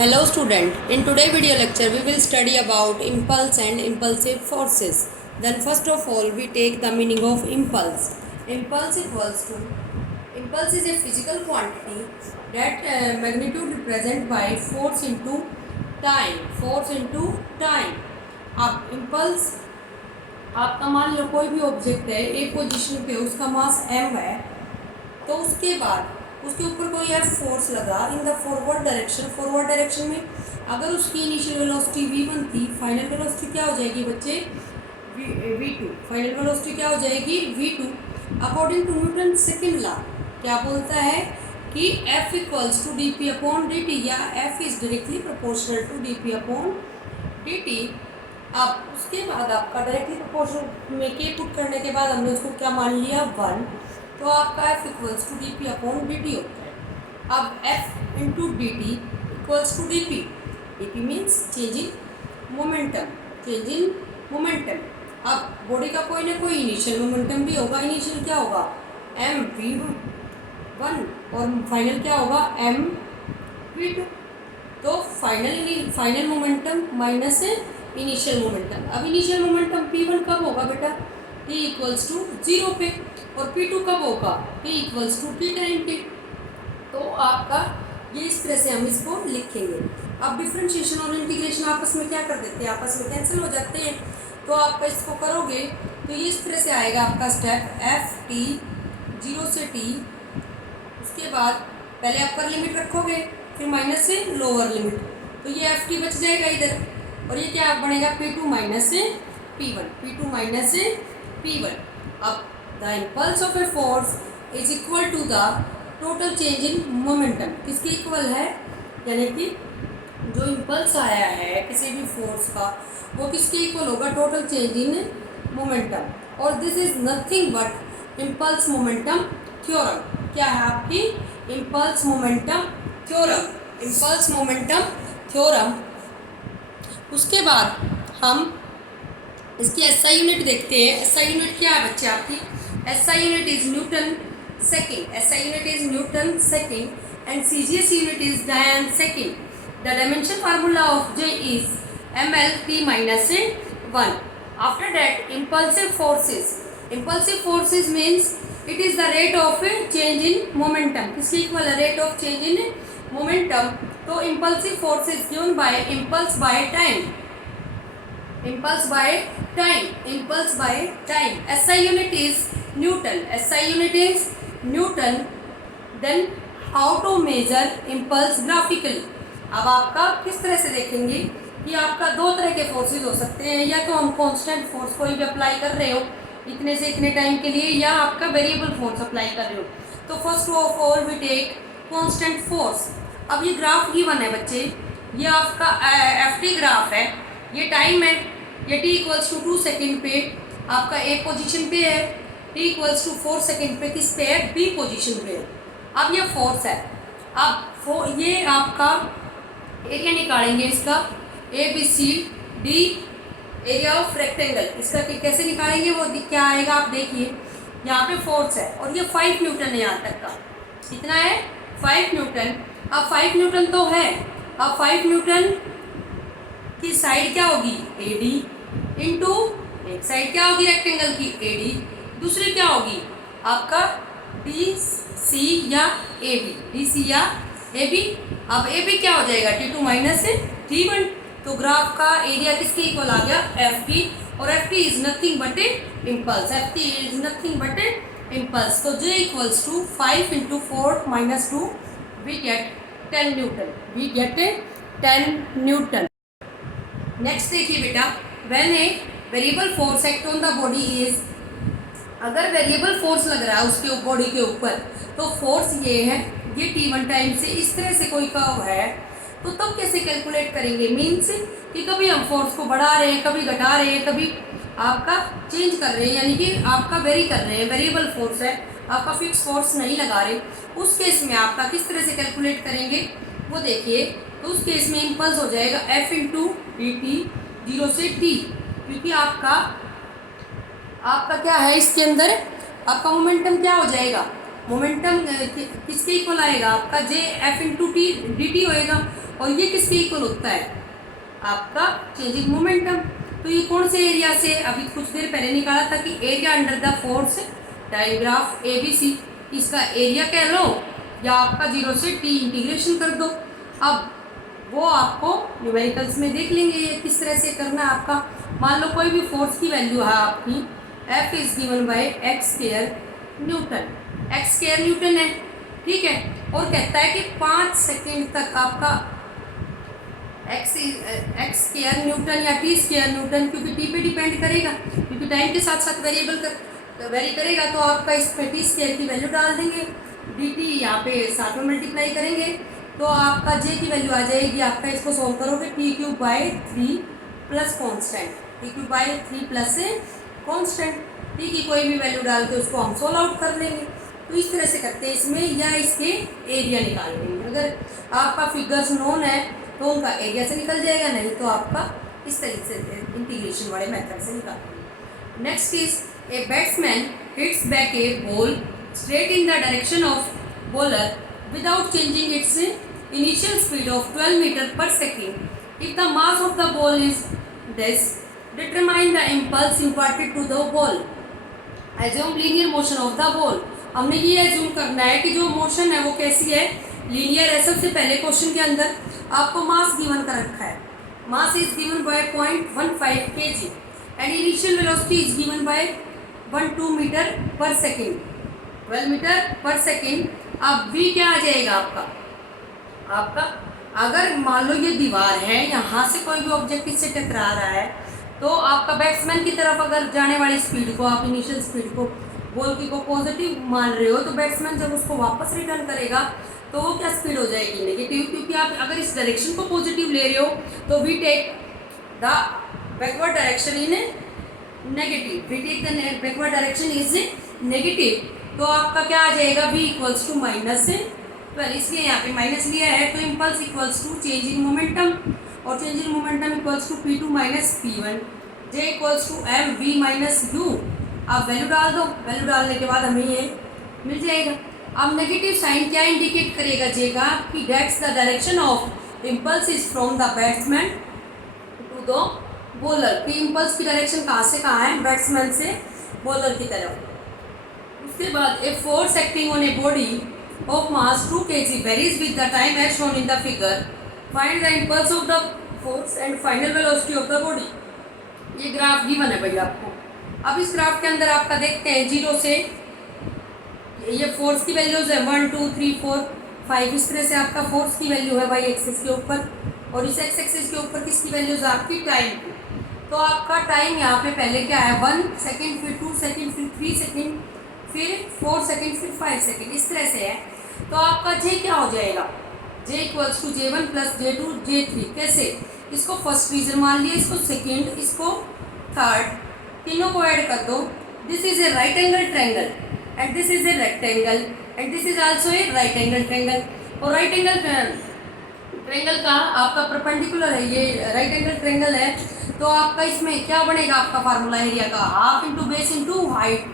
Hello student, in today video lecture we will study about impulse and impulsive forces. Then first of all we take the meaning of impulse. Impulse impulse is a physical quantity that magnitude represent by force into time. Force into time. अब impulse आपका मान लो कोई भी object है एक position पे उसका मास m है तो उसके बाद उसके ऊपर कोई है फोर्स लगा इन द फॉरवर्ड डायरेक्शन में अगर उसकी इनिशियल वेलोसिटी v1 थी फाइनल वेलोसिटी क्या हो जाएगी बच्चे v2 फाइनल वेलोसिटी क्या हो जाएगी v2 according to Newton second law क्या बोलता है कि F equals to D P upon D T या F is directly proportional to D P upon D T. अब उसके बाद आपका डायरेक्टली प्रोपोर्शनल में के पुट करने के बाद हमने उसको क्या मान लिया 1 तो आपका F equals to D P upon D T होता है। अब F into D T equals to D P means change in momentum. अब बॉडी का कोई ना कोई इनिशियल मोमेंटम भी होगा। इनिशियल क्या होगा एम वी वन और फाइनल क्या होगा एम वी टू। तो final momentum minus initial momentum. अब इनिशियल मोमेंटम P1 कब होगा बेटा T इक्वल्स टू 0 पे और P2 कब होगा T equals to T time पे। तो आपका ये इस तरह से हम इसको लिखेंगे। अब डिफरेंशिएशन और इंटीग्रेशन आपस में क्या कर देते हैं आपस में कैंसिल हो जाते हैं। तो आप इसको करोगे तो ये इस तरह से आएगा आपका स्टेप एफ टी 0 से T। उसके बाद पहले अपर लिमिट रखोगे फिर माइनस से लोअर लिमिट तो ये एफ टी बच जाएगा इधर और ये क्या बनेगा P2 माइनस से P1। अब the impulse of a force is equal to the total change in momentum. किसके इक्वल है यानी कि जो इम्पल्स आया है किसी भी फोर्स का वो किसके इक्वल होगा टोटल चेंज इन मोमेंटम। और this is nothing but impulse momentum theorem. क्या है आपकी इम्पल्स मोमेंटम थ्योरम। उसके बाद हम इसकी एसआई यूनिट देखते हैं। एसआई यूनिट क्या है बच्चे आपकी SI unit is newton second and CGS unit is dyne second. The dimension formula of J is ml minus 1. After that impulsive forces means it is the rate of change in momentum। किसके equal है rate of change in momentum. तो impulsive force is given by impulse by time। SI unit is Newton। Then how to measure impulse graphically। अब आपका किस तरह से देखेंगे कि आपका दो तरह के फोर्सेस हो सकते हैं या तो हम कांस्टेंट फोर्स कोई भी अप्लाई कर रहे हो इतने से इतने टाइम के लिए या आपका वेरिएबल फोर्स अप्लाई कर रहे हो। तो first of all we take constant force. अब ये ग्राफ गिवन है बच्चे ये आपका एफ टी ग्राफ है ये टाइम है ये टी इक्वल्स टू 2 सेकेंड पे आपका ए पोजीशन पे है टी इक्वल्स टू 4 सेकेंड पे किस पे है बी पोजीशन पे है। अब ये फोर्स है। अब ये आपका एरिया निकालेंगे इसका ABCD एरिया ऑफ रेक्टेंगल। इसका कैसे निकालेंगे वो क्या आएगा आप देखिए यहाँ पे फोर्स है और ये 5 न्यूटन है यहाँ तक का कितना है 5 न्यूटन। अब 5 न्यूटन तो है। अब 5 न्यूटन की साइड क्या होगी AD इंटू एक साइड क्या होगी रेक्टेंगल की AD दूसरी क्या होगी आपका DC या AB। अब AB क्या हो जाएगा T2 माइनस T1। तो ग्राफ का एरिया किसके इक्वल आ गया FT और FT is nothing but impulse. तो J equals to 5 into 4 minus 2 we get 10 newton. Next देखिए बेटा when a variable force act on the body is अगर वेरिएबल फोर्स लग रहा है उसके बॉडी के ऊपर तो फोर्स ये है ये T1 टाइम से इस तरह से कोई कर्व है तो तब कैसे कैलकुलेट करेंगे मीन्स कि कभी हम फोर्स को बढ़ा रहे हैं कभी घटा रहे हैं कभी आपका चेंज कर रहे हैं यानी कि आपका वेरी कर रहे हैं वेरिएबल फोर्स है आपका फिक्स फोर्स नहीं लगा रहे। उस केस में आपका किस तरह से कैलकुलेट करेंगे वो देखिए। तो उस केस में इम्पल्स हो जाएगा F इंटू डी टी 0 से T क्योंकि आपका क्या है इसके अंदर आपका मोमेंटम क्या हो जाएगा मोमेंटम किसके इक्वल आएगा आपका J F into T D T होएगा। और ये किसके इक्वल होता है, आपका चेंजिंग मोमेंटम। तो ये कौन से एरिया से अभी कुछ देर पहले निकाला था कि area under the force digraph ABC, इसका एरिया कह लो या आपका 0 से t इंटीग्रेशन कर दो। अब वो आपको न्यूमेरिकल्स में देख लेंगे ये किस तरह से करना है आपका। मान लो कोई भी फोर्स की वैल्यू है आपकी F is given bye x square Newton, x square Newton है, ठीक है। और कहता है कि 5 सेकेंड तक आपका एक्स स्क्वायर न्यूटन या टी स्क्वायर न्यूटन, क्योंकि टी पे डिपेंड करेगा, क्योंकि टाइम के साथ साथ वेरी करेगा, तो आपका इस पे टी स्क्वायर की वैल्यू डाल देंगे, डी टी यहाँ पे साथ में मल्टीप्लाई करेंगे, तो आपका जे की वैल्यू आ जाएगी। आपका इसको सॉल्व करोगे T cube by 3 plus constant, T cube by 3 plus constant, T की कोई भी वैल्यू डाल के उसको हम सोल्व आउट कर लेंगे। तो इस तरह से करते हैं इसमें, या इसके एरिया निकाल लेंगे। अगर आपका फिगर्स नोन है तो उनका एरिया से निकल जाएगा, नहीं तो आपका इस तरीके से इंटीग्रेशन वाले मेथड से निकाल। Next is a batsman hits back a ball straight in the direction of bowler without changing its initial speed of 12 metre पर second. If the mass of the ball is this, determine the impulse imparted to the ball. Assume linear motion of the ball. हमने ये assume करना है कि जो motion है वो कैसी है, लीनियर है। सबसे पहले क्वेश्चन के अंदर आपको मास गिवन कर रखा है, mass is given by 0.15 kg and initial velocity is given by 12 metre पर सेकेंड, 12 मीटर पर सेकेंड। अब v क्या आ जाएगा आपका अगर मान लो ये दीवार है, यहाँ से कोई भी ऑब्जेक्ट इससे टकरा रहा है, तो आपका बैट्समैन की तरफ अगर जाने वाली स्पीड को आप इनिशियल स्पीड को बॉल की को पॉजिटिव मान रहे हो, तो बैट्समैन जब उसको वापस रिटर्न करेगा तो वो क्या स्पीड हो जाएगी, नेगेटिव, क्योंकि आप अगर इस डायरेक्शन को पॉजिटिव ले रहे हो तो we take the backward direction in negative, we take the backward direction is negative. तो आपका क्या आ जाएगा, v इक्वल्स टू -12, इसलिए यहाँ पे माइनस लिया है, तो impulse equals to change in momentum, और change in momentum equals to P2 minus P1, J equals to mv minus u। आप वैल्यू डाल दो, वैल्यू डालने के बाद हमें ये मिल जाएगा। अब नेगेटिव साइन क्या इंडिकेट करेगा जे का, कि that's the direction of impulse is from the batsman to the bowler, कि इम्पल्स की डायरेक्शन कहाँ से कहाँ है, बैट्समैन से बॉलर की तरफ। उसके बाद a force acting on a body of mass 2 kg varies with the time as shown in the figure, find the impulse of the force and final velocity of the body. ये graph given है भैया आपको। अब इस graph के अंदर आपका देखते हैं 0 से ये फोर्स की वैल्यूज है 1 2 3 4 5, इस तरह से आपका फोर्स की वैल्यू है वाई एक्सिस के ऊपर, और इस एक्स एक्सिस के ऊपर किसकी वैल्यूज आपकी, टाइम की। तो आपका टाइम यहाँ पे पहले क्या है, 1 सेकेंड, फिर 2 सेकेंड, फिर 3 सेकेंड, फिर 4 सेकेंड, फिर 5 सेकेंड, इस तरह से है। तो आपका जे क्या हो जाएगा, जे equals to J1 plus J2 J3। कैसे, इसको फर्स्ट रीजन मान लिया, इसको सेकेंड, इसको थर्ड, तीनों को ऐड कर दो। This is a right angle triangle and this is a rectangle and this is also a right angle triangle. और राइट एंगल ट्रायंगल का आपका परपेंडिकुलर है, ये राइट एंगल ट्रायंगल है, तो आपका इसमें क्या बनेगा, आपका फार्मूला एरिया का half into base into height,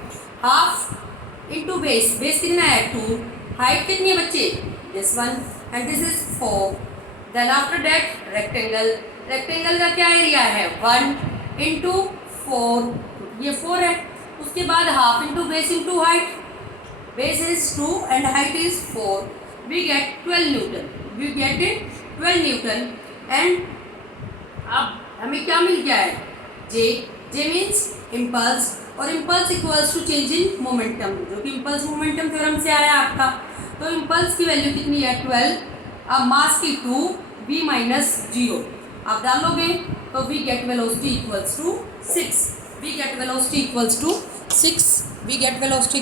half into base, base कितना है 2, हाइट कितनी है बच्चे, this one, and this is 4। Then after that rectangle, rectangle का क्या एरिया है 1 इंटू 4, ये 4 है। उसके बाद half into base into height, base is 2 and height is 4, we get 12 newton, we get 12 newton. And अब हमें क्या मिल गया है, जे, जे मीन्स इम्पल्स, और impulse equals to change in momentum, जो कि इम्पल्स मोमेंटम थ्योरम से आया आपका। तो इम्पल्स की वैल्यू कितनी है 12, अब मास की 2, v माइनस 0 आप डालोगे तो we get velocity equals to 6, we get velocity equals to 6, we get velocity